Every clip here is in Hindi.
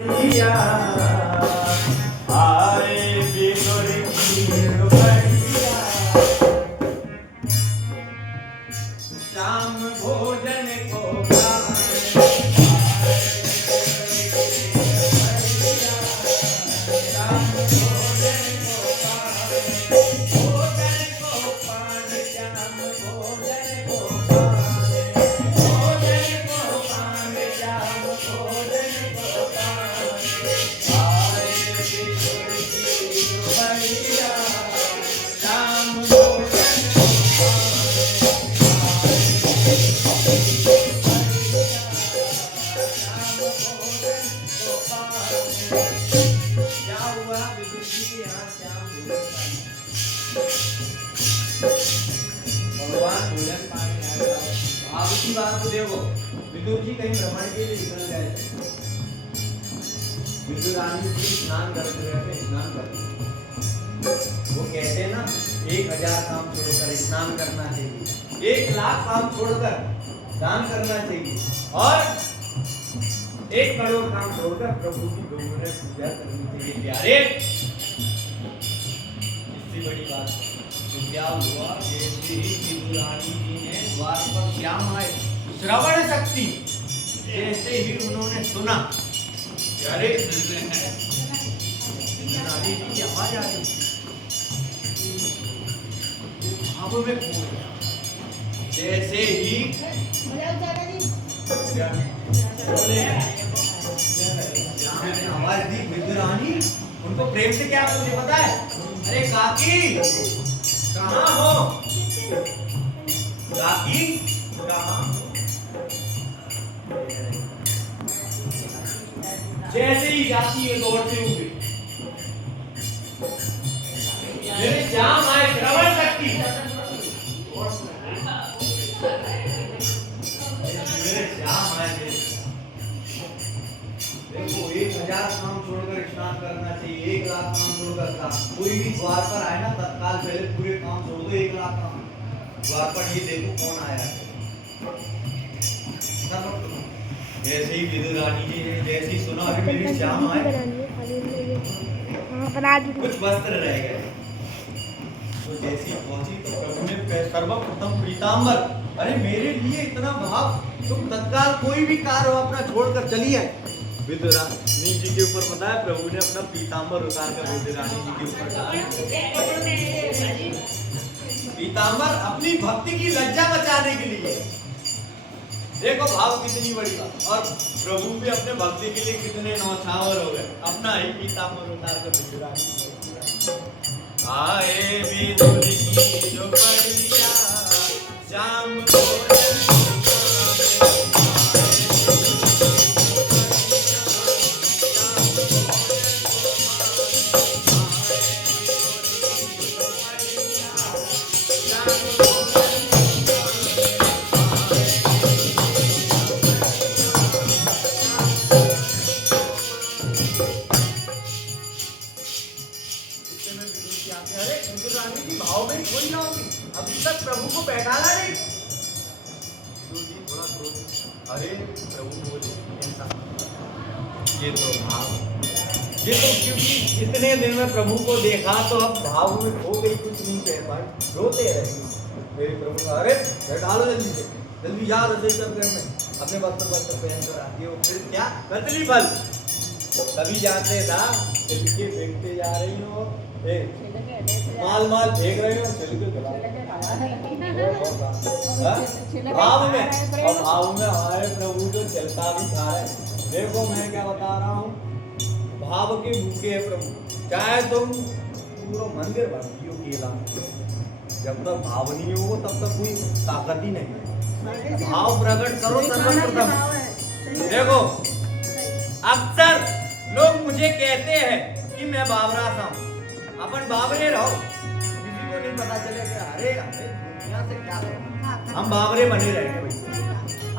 दिया आए बिगुर की दुपहरिया, शाम भोजन को बात तो देखो, विदुर जी कहीं भ्रमण के लिए निकल गए थे। विदुर रानी जी स्नान करते रहते, स्नान करते। वो कहते हैं ना 1000 काम छोड़कर स्नान करना चाहिए, 1,00,000 काम छोड़कर दान करना चाहिए, और 1 करोड़ काम छोड़कर प्रभु की गोमुख पूजा करनी चाहिए। प्यारे, इससे बड़ी बात तो क्या हुआ? जैसे ही विदुर रानी जी ने द्वार पर श्याम आए, श्रवण शक्ति जैसे ही उन्होंने सुना, अरे रानी जी की आवाज आ रही, अब में जैसे ही आवाज दी विदुर रानी, उनको प्रेम से क्या बोलते पता है? अरे काकी कहाँ हो? काकी कहाँ? जैसे ही जाती है दौड़ते हुए, मेरे श्याम आए, श्रवण शक्ति, मेरे श्याम आए। देखो 1000 काम छोड़कर स्नान करना चाहिए, 1,00,000 काम छोड़कर काम। कोई भी द्वार पर आए ना, तत्काल पहले पूरे काम छोड़ दो, 1,00,000 काम द्वार पर। ये देखो कौन आया है। जैसे ही विदुर रानी जी ने जैसे ही सुना, अरे मेरे श्याम आए, कुछ वस्त्र रह गए, तो जैसी पहुंची तो प्रभु ने सर्वप्रथम पीतांबर, अरे मेरे लिए इतना भाव, तुम तत्काल कोई भी कार्य हो अपना छोड़कर चली आए। विदुर रानी जी के ऊपर बताया, प्रभु ने अपना पीतांबर उतार कर विदुर रानी जी के ऊपर डाला। पीतांबर अपनी भक्ति की लज्जा बचाने के लिए। देखो भाव कितनी बड़ी बात। और प्रभु भी अपने भक्ति के लिए कितने नौछावर हो गए, अपना ही पीतांबर उतार कर विदुर रानी जी आए विदुर की दुपहरिया, शाम भाव में कोई ना होगी, अभी तक प्रभु को पहचाना नहीं। थोड़ा अरे प्रभु बोले ऐसा, ये तो भाव, ये तो क्योंकि इतने दिन में प्रभु को देखा तो अब भाव में हो गई, कुछ नहीं कह पाए, रोते रहे मेरे प्रभु। अरे बैठालो जल्दी से, जल्दी जा रसोई कर घर में, अपने वस्त्र पहन कर आती हो, फिर क्या कतली फल तभी जाते था, छिलके फेंकते जा रही हो, माल फेंक रहे हो, छिलके भाव में, और भाव में हमारे प्रभु जो छिलका भी खा रहे। देखो मैं क्या बता रहा हूँ, भाव के भूखे है प्रभु। चाहे तुम पूरा मंदिर भर दियो केला, जब तक भाव नहीं हो तब तक कोई ताकत ही नहीं है। भाव प्रकट करो सर्वप्रथम। देखो अक्सर लोग मुझे कहते हैं कि मैं बाबरा सा हूँ, अपन बाबरे रहो, किसी को नहीं पता चले कि अरे दुनिया से क्या करना, हम बाबरे बने रहेंगे भाई।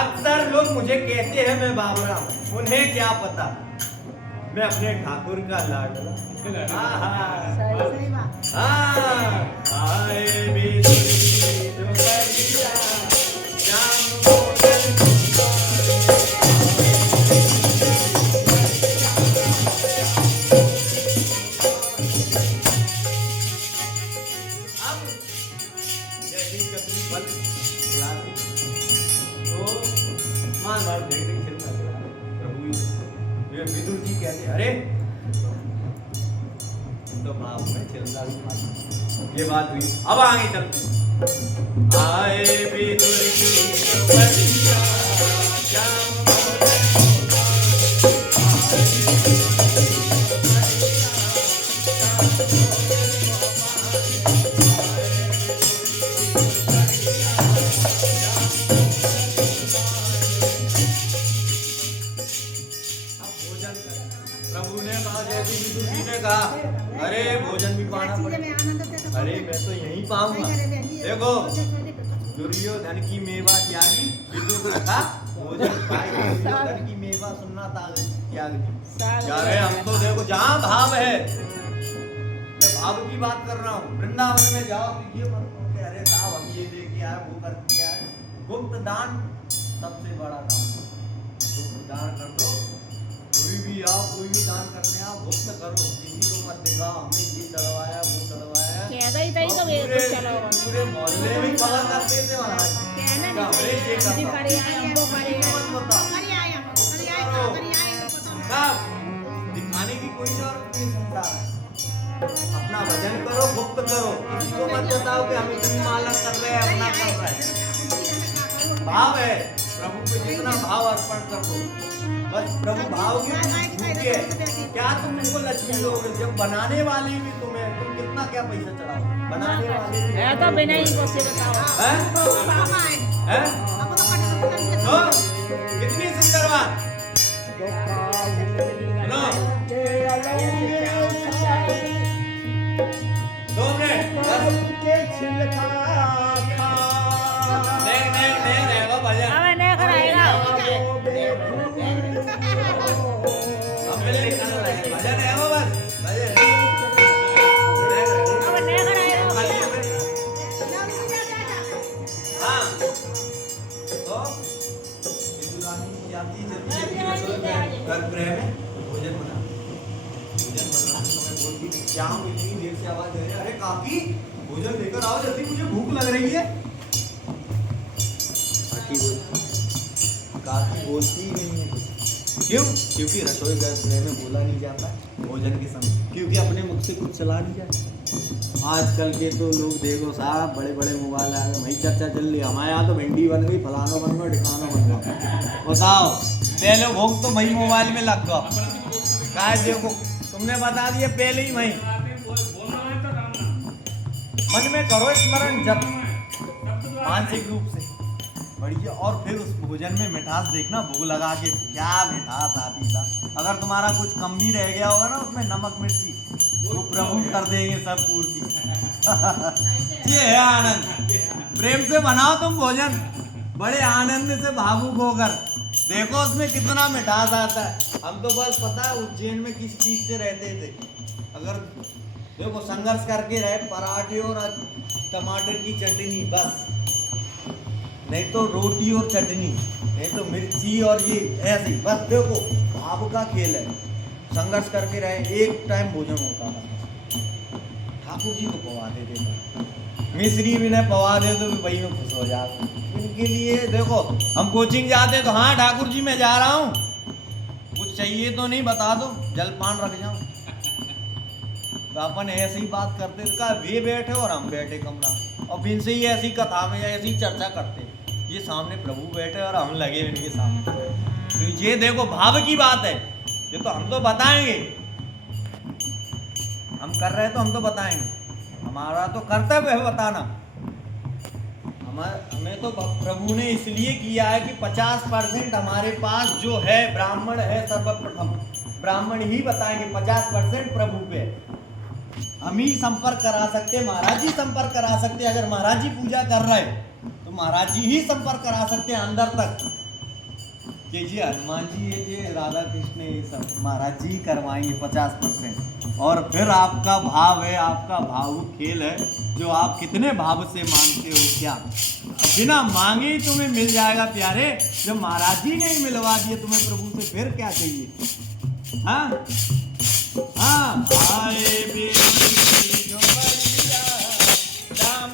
अक्सर लोग मुझे कहते हैं मैं बाबरा हूँ, उन्हें क्या पता मैं अपने ठाकुर का लाडला। ये विदुर जी कहते अरे तो भाव में चलता भी था। ये बात हुई। अब आगे चलते आए विदुर की बलिया श्याम अरे भोजन भी पाना पड़ेगा। अरे मैं तो यहीं पाऊंगा। देखो दुर्योधन की मेवा त्यागी विदुर को रखा भोजन पाएगा। दुर्योधन की मेवा सुनना त्याग यार हम तो देखो जहाँ भाव है, मैं भाव की बात कर रहा हूँ। वृंदावन में जाओ तो ये मत कहो कि अरे साहब हम ये लेके आए वो करके आए। गुप्त दान सबसे बड़ा दान। गुप्त दान कर दो। कोई भी आओ, कोई भी दान करने आओ, गुप्त करो। किसी को मत दिखाओ हमने ये चढ़वाया वो चढ़वाया। पूरे मोहल्ले में कहा करते थे महाराज। दिखाने की कोई जरूरत नहीं संसार है। अपना भजन करो, गुप्त करो। किसी को मत बताओ कि हम इतनी माला कर रहे हैं, अपना कर रहे हैं। भाव है प्रभु को जितना भाव अर्पण कर दो बस। प्रभु भाव की भूखे है। क्या तुम इनको लक्ष्मी लोगे जब बनाने वाले भी तुम्हें, तुम कितना क्या पैसा चढ़ाओ बनाने वाले भी तो बिना ही को से बताओ हैं तो कितनी सुंदर बात। लो 2 मिनट नहीं रहेगा भजन। अब नहीं कराएगा भजन है वो बस भजन। अब नहीं कराएगा। हाँ तो विदुरानी जाती जल्दी गर्भगृह में भोजन बना। भोजन बनाने समय बोलती थी क्या हम इतनी देर से आवाज दे रहे हैं। अरे काकी भोजन लेकर आओ जल्दी, मुझे भूख लग रही है। काकी बोलती ही नहीं है। क्यों? क्योंकि रसोई गृह में बोला नहीं जाता भोजन के समय, क्योंकि अपने मुख से कुछ चला नहीं जाता। आजकल के तो लोग देखो साहब बड़े बड़े मोबाइल आ गए, वही चर्चा चल रही है। हमारे यहाँ तो भिंडी बन गई, फलाना बन गया, ढिकाना बन गया। बताओ पहले भोग तो वही मोबाइल में लग गया। काय देखो तुमने बता दिया पहले ही वही। मन में करो स्मरण जब मानसिक रूप से बढ़िया। और फिर उस भोजन में मिठास देखना, भूख लगा के क्या मिठास आती था। अगर तुम्हारा कुछ कम भी रह गया होगा ना उसमें नमक मिर्ची, वो प्रभु कर देंगे सब पूर्ति। ये है आनंद। प्रेम से बनाओ तुम भोजन, बड़े आनंद से भावुक होकर देखो उसमें कितना मिठास आता है। हम तो बस पता है उज्जैन में किस चीज से रहते थे। अगर देखो संघर्ष करके रहे, पराठे और टमाटर की चटनी बस, नहीं तो रोटी और चटनी, नहीं तो मिर्ची और ये ऐसी बस। देखो भाव का खेल है। संघर्ष करके रहे, एक टाइम भोजन होता था। ठाकुर जी को पवा देते थे, मिश्री भी नहीं पवा दे तो वही में खुश हो जाते। इनके लिए देखो हम कोचिंग जाते तो हाँ ठाकुर जी मैं जा रहा हूँ, कुछ चाहिए तो नहीं बता दो, जलपान रख जाऊँ। तो अपन ऐसे ही बात करते का वे बैठे और हम बैठे कमरा, और इनसे ही ऐसी कथा में ऐसी चर्चा करते। ये सामने प्रभु बैठे और हम लगे इनके सामने। तो ये देखो भाव की बात है। ये तो हम तो बताएंगे, हम कर रहे हैं तो हम तो बताएंगे, हमारा तो कर्तव्य है बताना। हमें तो प्रभु ने इसलिए किया है कि 50% हमारे पास जो है ब्राह्मण है, सर्वप्रथम ब्राह्मण ही बताएंगे। 50% प्रभु पे हम ही संपर्क करा सकते, महाराज जी संपर्क करा सकते। अगर महाराज जी पूजा कर रहे तो महाराज जी ही संपर्क करा सकते हैं अंदर तक कि जी हनुमान जी ये राधा कृष्ण ये सब महाराज जी करवाएंगे 50%। और फिर आपका भाव है, आपका भावुक खेल है, जो आप कितने भाव से मांगते हो। क्या बिना मांगे ही तुम्हें मिल जाएगा प्यारे। जब महाराज जी ने ही मिलवा दिए तुम्हें प्रभु से, फिर क्या चाहिए। हाँ हाँ आए जो बढ़िया राम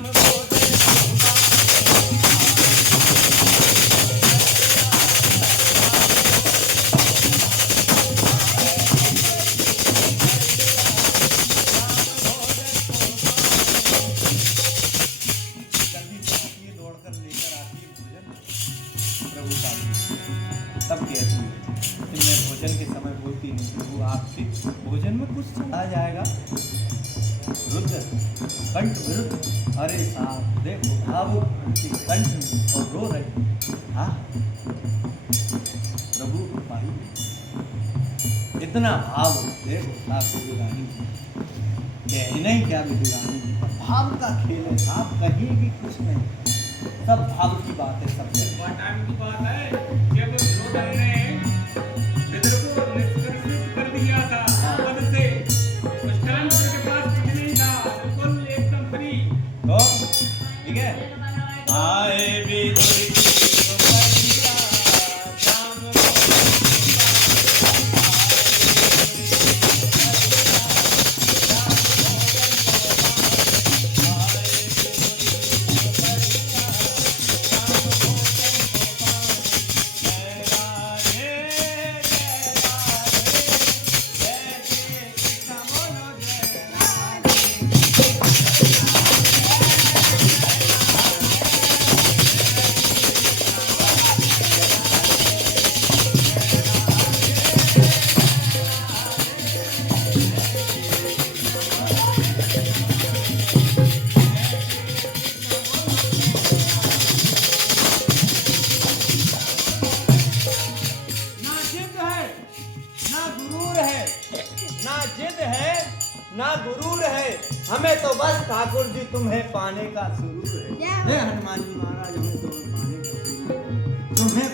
अंकुश चला जाएगा। रुद्र कंठ विरुद्ध, अरे साहब देखो भाव उनके कंठ में और रो रहे। हाँ प्रभु भाई इतना भाव देखो आप विदुरानी कह नहीं क्या विदुरानी भाव का खेल है। आप कहीं भी कुछ नहीं, सब भाव की बात है। सब टाइम की बात है जब दुर्योधन ने विदुर को निष्कर्षित कर दिया था पद से, उस टाइम विदुर के पास कुछ नहीं था, बिल्कुल एकदम फ्री। तो ठीक है आए विदुर ना गुरूर है, हमें तो बस ठाकुर जी तुम्हें पाने का सुरूर है। हे हनुमान जी महाराज हमें तो पाने का सुरूर है। तुम्हें